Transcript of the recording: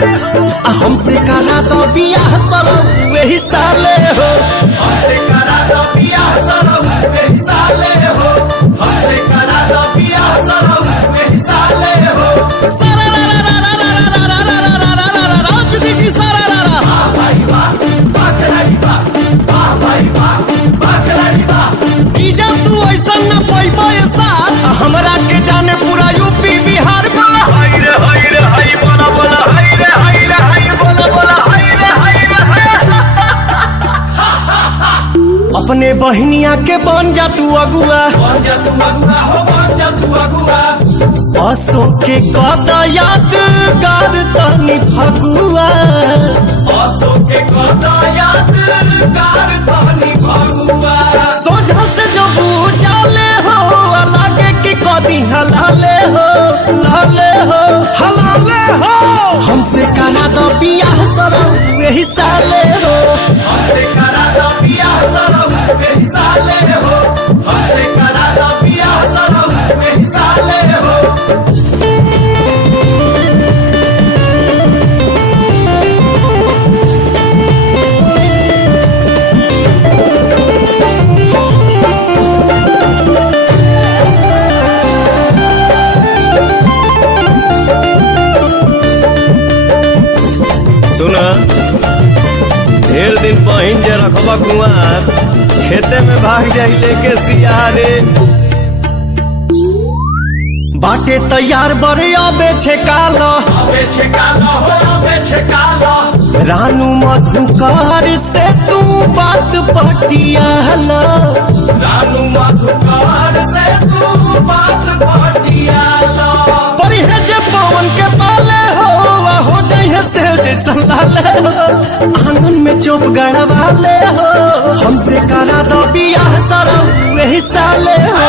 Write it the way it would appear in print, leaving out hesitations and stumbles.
हमसे करा दो बियाह सरौ वही साले हो। हमसे करा दो बियाह सरौ वही साले हो। हमसे करा दो बियाह सरौ वही साले हो। जुगी जी सारा वाह भाई वाह, वाह खिलाड़ी वाह, वाह भाई वाह, वाह खिलाड़ी वाह। जीजा तू ऐसा न पैबा साथ हमरा के जाने पूरा यूपी बिहार में। हाय रे हाय रे हाय बोला बोला हाय रे हाय रे हाय बोला बोला हाय रे हाय रे हाय। अपने बहनिया के बन जा तू अगुआ, बन जा तू अगुआ हो, बन जा तू अगुआ। असो के कदा यादगार तनी फगुआ। असो के कदा यादगार तनी फगुआ। सोझा से जब जाले हो लागे कि कदी हलाले हो, लाले हो हलाले हो। हमसे करा दो बियाह सरौ वही साले हो। हमसे करा दो बियाह सरौ वही साले हो। हमसे करा दो बियाह सरौ वही साले हो। सुना ढेर दिन पहिन जे रखबा कुआर खेते में भाग जाई लेके सियारे। बाटे तैयार बड़े अबे छे काला, अबे छेकाला हो, अबे छेकाला। रानू मधुकार से तू बात पटियाला। रानू मधुकार से तू बात पटियाला। पर है जे पवन के पाले हो जाइए से जैसा लाले हो। आंगन में चोप गड़वाले हो। हमसे करा दो बियाह सरौ वही साले हो।